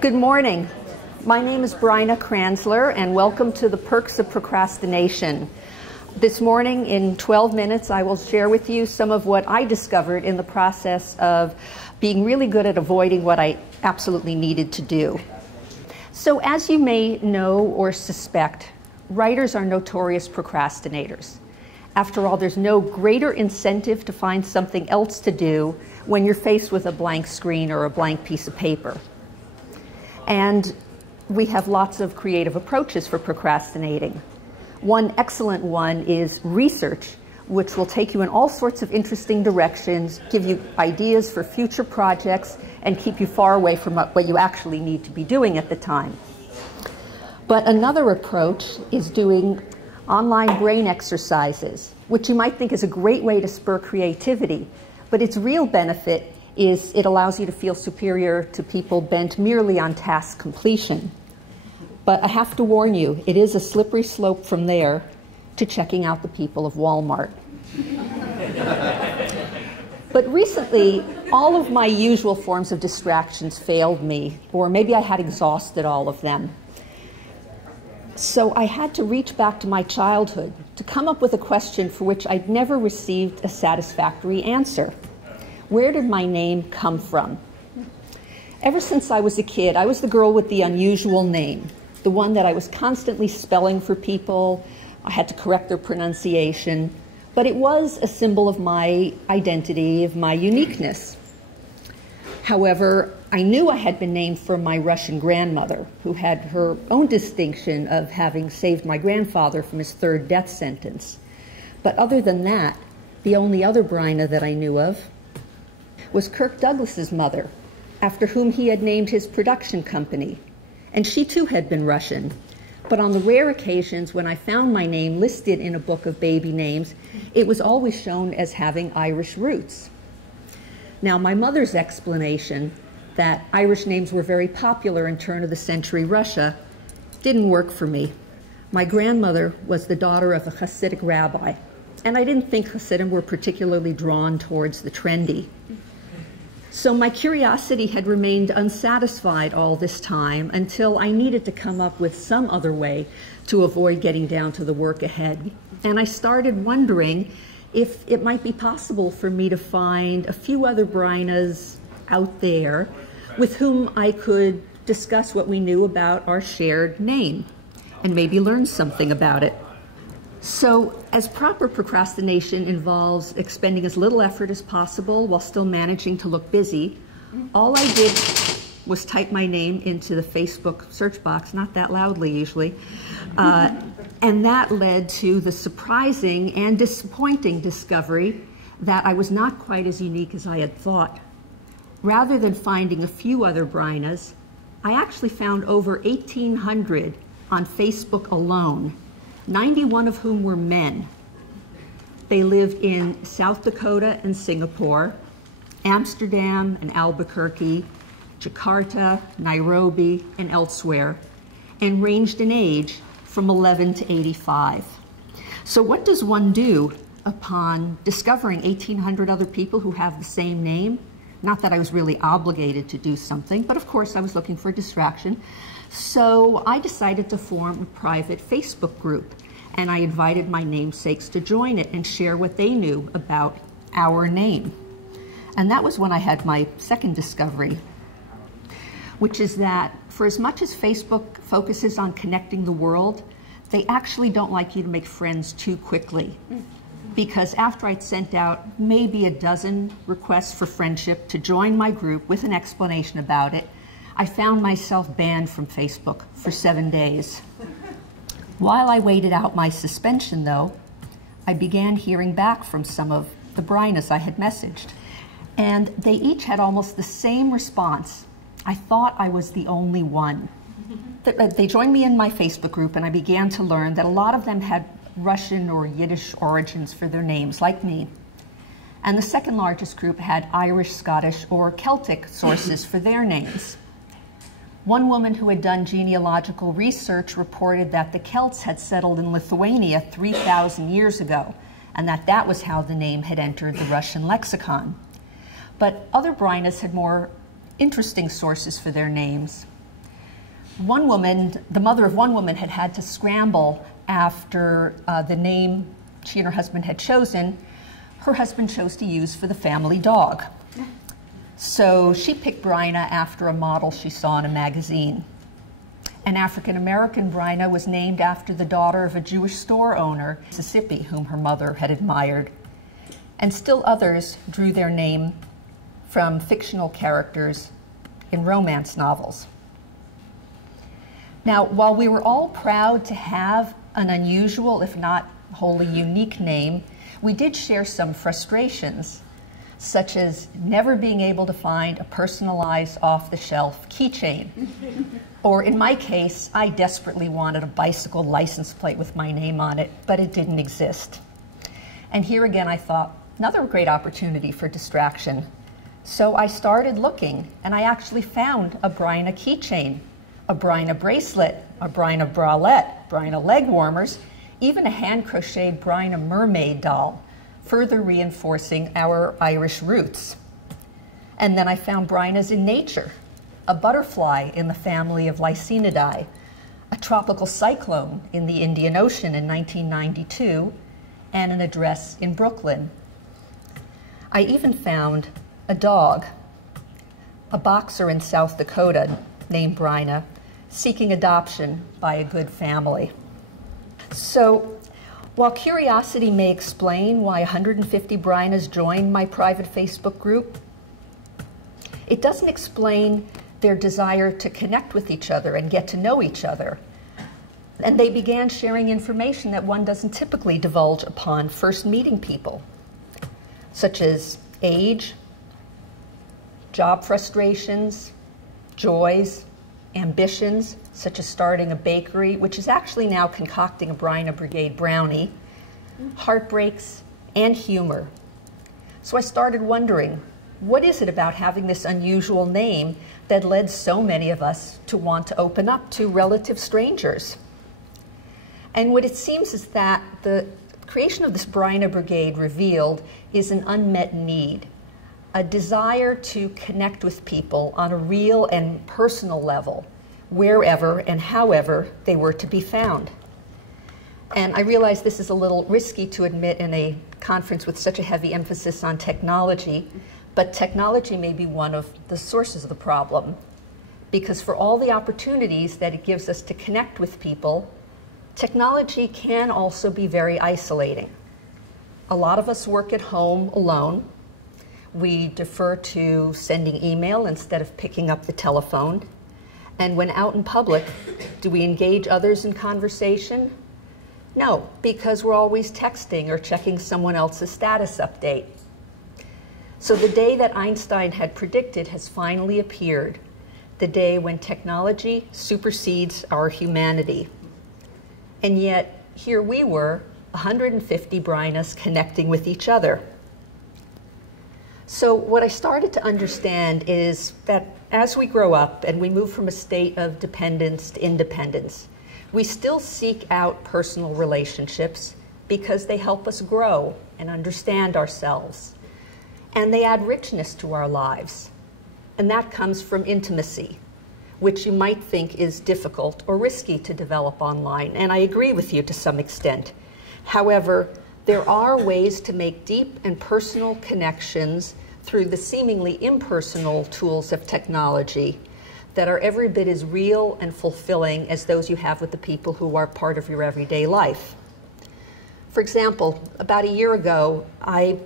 Good morning. My name is Bryna Kranzler, and welcome to the Perks of Procrastination. This morning, in 12 minutes, I will share with you some of what I discovered in the process of being really good at avoiding what I absolutely needed to do. So, as you may know or suspect, writers are notorious procrastinators. After all, there's no greater incentive to find something else to do when you're faced with a blank screen or a blank piece of paper. And we have lots of creative approaches for procrastinating. One excellent one is research, which will take you in all sorts of interesting directions, give you ideas for future projects, and keep you far away from what you actually need to be doing at the time. But another approach is doing online brain exercises, which you might think is a great way to spur creativity, but its real benefit is it allows you to feel superior to people bent merely on task completion. But I have to warn you, it is a slippery slope from there to checking out the people of Walmart. But recently, all of my usual forms of distractions failed me, or maybe I had exhausted all of them. So I had to reach back to my childhood to come up with a question for which I'd never received a satisfactory answer. Where did my name come from? Ever since I was a kid, I was the girl with the unusual name, the one that I was constantly spelling for people. I had to correct their pronunciation, but it was a symbol of my identity, of my uniqueness. However, I knew I had been named for my Russian grandmother, who had her own distinction of having saved my grandfather from his third death sentence. But other than that, the only other Bryna that I knew of was Kirk Douglas's mother, after whom he had named his production company. And she too had been Russian. But on the rare occasions when I found my name listed in a book of baby names, it was always shown as having Irish roots. Now, my mother's explanation that Irish names were very popular in turn-of-the-century Russia didn't work for me. My grandmother was the daughter of a Hasidic rabbi, and I didn't think Hasidim were particularly drawn towards the trendy. So my curiosity had remained unsatisfied all this time until I needed to come up with some other way to avoid getting down to the work ahead. And I started wondering if it might be possible for me to find a few other Brynas out there with whom I could discuss what we knew about our shared name and maybe learn something about it. So, as proper procrastination involves expending as little effort as possible while still managing to look busy, all I did was type my name into the Facebook search box, not that loudly usually, and that led to the surprising and disappointing discovery that I was not quite as unique as I had thought. Rather than finding a few other Brynas, I actually found over 1,800 on Facebook alone, 91 of whom were men. They lived in South Dakota and Singapore, Amsterdam and Albuquerque, Jakarta, Nairobi, and elsewhere, and ranged in age from 11 to 85. So what does one do upon discovering 1,800 other people who have the same name? Not that I was really obligated to do something, but of course I was looking for distraction. So I decided to form a private Facebook group, and I invited my namesakes to join it and share what they knew about our name. And that was when I had my second discovery, which is that for as much as Facebook focuses on connecting the world, they actually don't like you to make friends too quickly. Because after I'd sent out maybe a dozen requests for friendship to join my group with an explanation about it, I found myself banned from Facebook for 7 days. While I waited out my suspension, though, I began hearing back from some of the Brynas I had messaged. And they each had almost the same response. I thought I was the only one. They joined me in my Facebook group, and I began to learn that a lot of them had Russian or Yiddish origins for their names, like me. And the second largest group had Irish, Scottish, or Celtic sources for their names. One woman who had done genealogical research reported that the Celts had settled in Lithuania 3,000 years ago, and that was how the name had entered the Russian lexicon. But other Brynas had more interesting sources for their names. one woman, the mother of one woman, had to scramble after the name she and her husband had chosen, her husband chose to use for the family dog. So she picked Bryna after a model she saw in a magazine. An African-American Bryna was named after the daughter of a Jewish store owner, Mississippi, whom her mother had admired. And still others drew their name from fictional characters in romance novels. Now, while we were all proud to have an unusual, if not wholly unique name, we did share some frustrations, such as never being able to find a personalized off-the-shelf keychain. Or in my case, I desperately wanted a bicycle license plate with my name on it, but it didn't exist. And here again, I thought, another great opportunity for distraction. So I started looking, and I actually found a Bryna keychain, a Bryna bracelet, a Bryna bralette, Bryna leg warmers, even a hand-crocheted Bryna mermaid doll, further reinforcing our Irish roots. And then I found Brynas in nature, a butterfly in the family of Lycaenidae, a tropical cyclone in the Indian Ocean in 1992, and an address in Brooklyn. I even found a dog, a boxer in South Dakota named Bryna, seeking adoption by a good family. So, while curiosity may explain why 150 Brynas joined my private Facebook group, it doesn't explain their desire to connect with each other and get to know each other. And they began sharing information that one doesn't typically divulge upon first meeting people, such as age, job frustrations, joys, ambitions, such as starting a bakery, which is actually now concocting a Bryna Brigade brownie, heartbreaks, and humor. So I started wondering, what is it about having this unusual name that led so many of us to want to open up to relative strangers? And what it seems is that the creation of this Bryna Brigade revealed is an unmet need, a desire to connect with people on a real and personal level, wherever and however they were to be found. And I realize this is a little risky to admit in a conference with such a heavy emphasis on technology, but technology may be one of the sources of the problem, because for all the opportunities that it gives us to connect with people, technology can also be very isolating. A lot of us work at home alone. We defer to sending email instead of picking up the telephone. And when out in public, do we engage others in conversation? No, because we're always texting or checking someone else's status update. So the day that Einstein had predicted has finally appeared, the day when technology supersedes our humanity. And yet, here we were, 150 Brynas connecting with each other. So what I started to understand is that as we grow up and we move from a state of dependence to independence, we still seek out personal relationships because they help us grow and understand ourselves. And they add richness to our lives. And that comes from intimacy, which you might think is difficult or risky to develop online. And I agree with you to some extent. However, there are ways to make deep and personal connections through the seemingly impersonal tools of technology that are every bit as real and fulfilling as those you have with the people who are part of your everyday life. For example, about a year ago, I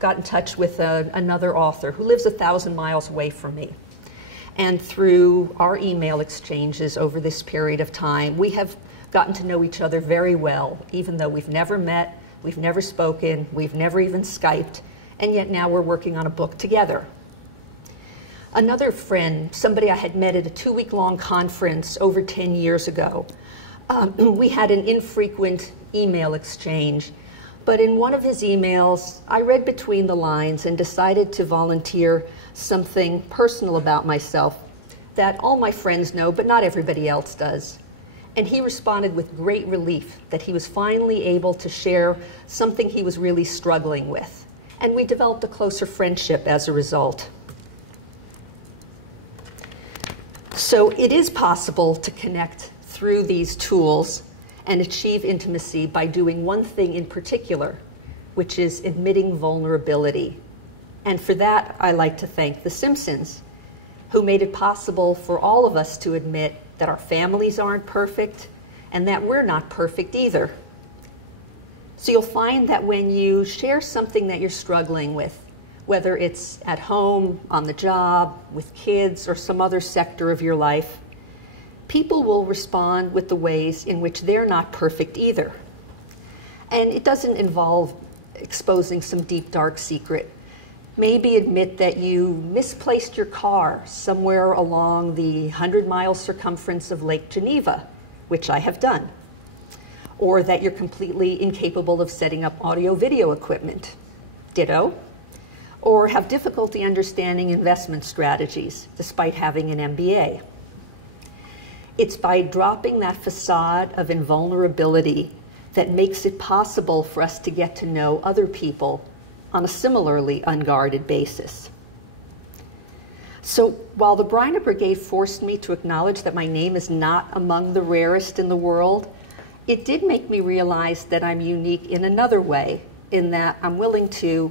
got in touch with another author who lives 1,000 miles away from me. And through our email exchanges over this period of time, we have gotten to know each other very well, even though we've never met, we've never spoken, we've never even Skyped, and yet now we're working on a book together. Another friend, somebody I had met at a 2-week-long conference over 10 years ago, we had an infrequent email exchange, but in one of his emails, I read between the lines and decided to volunteer something personal about myself that all my friends know, but not everybody else does. And he responded with great relief that he was finally able to share something he was really struggling with. And we developed a closer friendship as a result. So it is possible to connect through these tools and achieve intimacy by doing one thing in particular, which is admitting vulnerability. And for that, I like to thank The Simpsons, who made it possible for all of us to admit that our families aren't perfect and that we're not perfect either. So you'll find that when you share something that you're struggling with, whether it's at home, on the job, with kids, or some other sector of your life, people will respond with the ways in which they're not perfect either. And it doesn't involve exposing some deep, dark secret. Maybe admit that you misplaced your car somewhere along the 100-mile circumference of Lake Geneva, which I have done. Or that you're completely incapable of setting up audio-video equipment. Ditto. Or have difficulty understanding investment strategies, despite having an MBA. It's by dropping that facade of invulnerability that makes it possible for us to get to know other people on a similarly unguarded basis. So while the Bryna Brigade forced me to acknowledge that my name is not among the rarest in the world, it did make me realize that I'm unique in another way, in that I'm willing to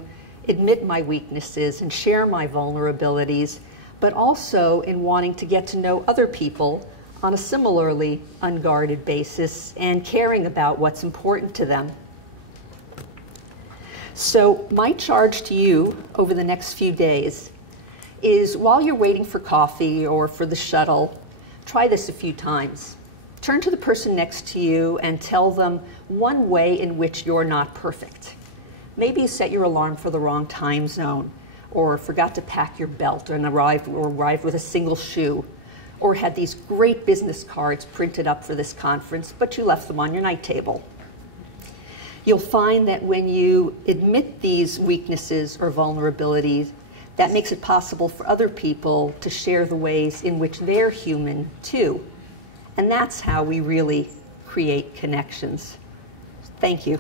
admit my weaknesses and share my vulnerabilities, but also in wanting to get to know other people on a similarly unguarded basis and caring about what's important to them. So my charge to you over the next few days is, while you're waiting for coffee or for the shuttle, try this a few times. Turn to the person next to you and tell them one way in which you're not perfect. Maybe you set your alarm for the wrong time zone, or forgot to pack your belt and arrived with a single shoe, or had these great business cards printed up for this conference, but you left them on your night table. You'll find that when you admit these weaknesses or vulnerabilities, that makes it possible for other people to share the ways in which they're human too. And that's how we really create connections. Thank you.